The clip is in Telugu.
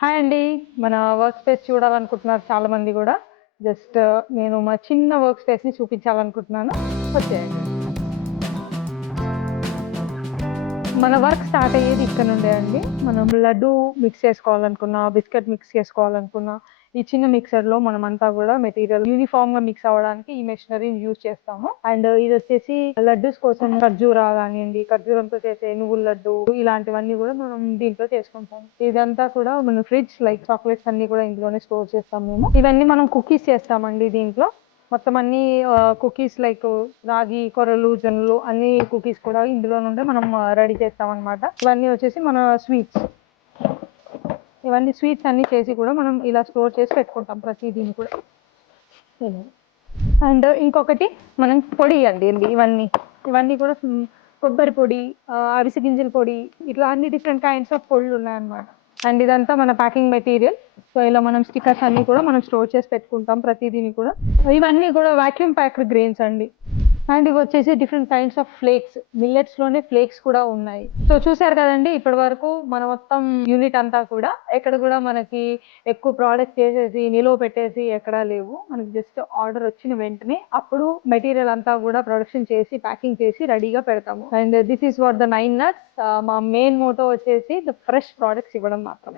హాయ్ అండి. మన వర్క్ స్పేస్ చూడాలనుకుంటున్నారు చాలామంది గూడా. జస్ట్ నేను మా చిన్న వర్క్ స్పేస్‌ని చూపించాలనుకుంటున్నాను. వచ్చేయండి. మన వర్క్ స్టార్ట్ అయ్యేది ఇక్కడ నుండే అండి. మనం లడ్డు మిక్స్ చేసుకోవాలనుకున్నా, బిస్కెట్ మిక్స్ చేసుకోవాలనుకున్నా, ఈ చిన్న మిక్సర్‌లో మనమంతా గూడా మెటీరియల్ యూనిఫార్మ్‌గా మిక్స్ అవ్వడానికి ఈ మెషినరీని యూజ్ చేస్తాము. అండ్ ఇదొచ్చేసి లడ్డూస్ కోసం ఖర్జూరా గానియండి, ఖర్జూరంతో చేసే నువ్వుల లడ్డు ఇలాంటివన్నీ గూడా మనం దీంట్లో చేసుకుంటాం. ఇదంతా కూడా మన ఫ్రిడ్జ్ లైక్ చాక్లెట్స్ అన్నీ కూడా ఇందులోనే స్టోర్ చేస్తాం మేము. ఇవన్నీ మనం కుకీస్ చేస్తామండి దీంట్లో. మొత్తం అన్నీ కుకీస్ లైక్ రాగి కొర్రలు, జొన్నలు అన్ని కుకీస్ కూడా ఇందులో నుండే మనం రెడీ చేస్తామన్నమాట. ఇవన్నీ వచ్చేసి మన స్వీట్స్. ఇవన్నీ స్వీట్స్ అన్నీ చేసి కూడా మనం ఇలా స్టోర్ చేసి పెట్టుకుంటాం ప్రతిదీని కూడా. అండ్ ఇంకొకటి మనం పొడి అండి ఇవన్నీ కూడా కొబ్బరి పొడి, అవిసె గింజల పొడి, ఇట్లా అన్ని డిఫరెంట్ కైండ్స్ ఆఫ్ పొడులు ఉన్నాయన్నమాట. అండ్ ఇదంతా మన ప్యాకింగ్ మెటీరియల్. సో ఇలా మనం స్టిక్కర్స్ అన్ని కూడా మనం స్టోర్ చేసి పెట్టుకుంటాం ప్రతిదీని కూడా. ఇవన్నీ కూడా వాక్యూమ్ ప్యాక్డ్ గ్రెయిన్స్ అండి. అండ్ ఇవి వచ్చేసి డిఫరెంట్ కైండ్స్ ఆఫ్ ఫ్లేక్స్, మిల్లెట్స్‌లోనే ఫ్లేక్స్ కూడా ఉన్నాయి. సో చూసారు కదండీ ఇప్పటి వరకు మన మొత్తం యూనిట్ అంతా కూడా ఎక్కడ కూడా మనకి ఎక్కువ ప్రొడక్ట్స్ చేసేసి నిలువ పెట్టేసి ఎక్కడా లేవు. మనకి జస్ట్ ఆర్డర్ వచ్చిన వెంటనే అప్పుడు మెటీరియల్ అంతా కూడా ప్రొడక్షన్ చేసి, ప్యాకింగ్ చేసి రెడీగా పెడతాము. And this is what the 9 nuts. మా మెయిన్ మోటో వచ్చేసి ద ఫ్రెష్ ప్రొడక్ట్స్ ఇవ్వడం మాత్రమే.